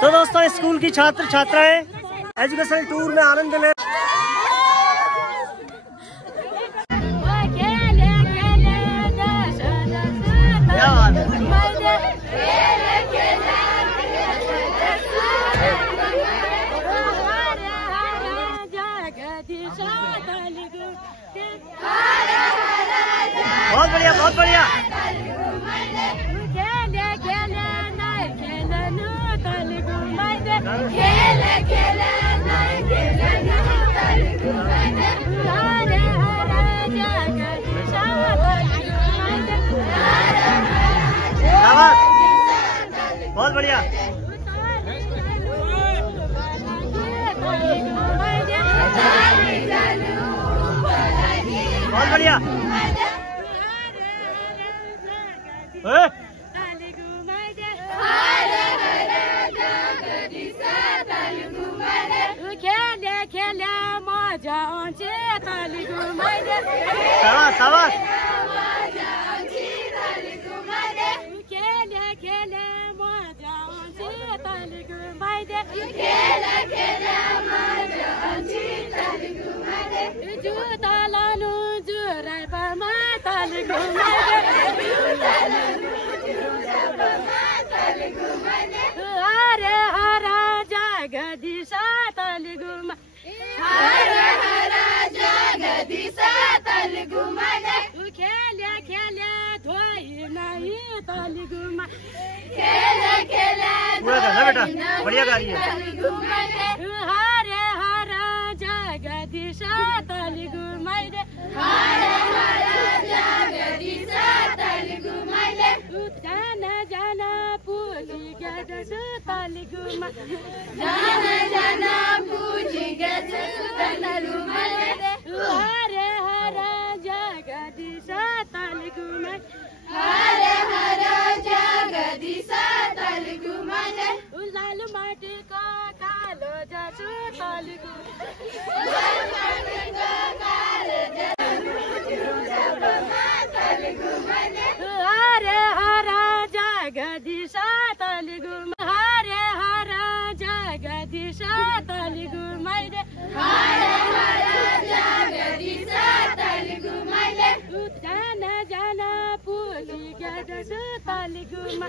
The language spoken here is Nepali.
तो दोस्तों स्कूल की छात्र छात्राएं एजुकेशनल टूर में आनंद ले बहुत बढ़िया बहुत बढ़िया। बहुत बढ़िया। बहुत बढ़िया। शाबाश हरे हरा जगदीशा तली घुमा हरे हरा जगदीशा तली घुमा खेले खेले धोई नहीं तली घुमा खेले खेले बेटा बढ़िया गा रही है। हरे हरा जगदीशा तली घुमा हरे हरा जगदीशा तली घुमा जाना जाना पूजी गज तली घुमा जाना जाना पूजी गज तली घुमा हरे हरा जगदीशा तली घुमा हरे हरा जगदीशा तली घुमा लाल माटी का कालो जसु तली घुमा लाल माटी का कालो हरे हरा जगदीशा तली घुमा हरे हरा जगदीशा तली घुमा हरे हरा जगदीशा तली घुमा जाना जाना पुली गज तली घुमा।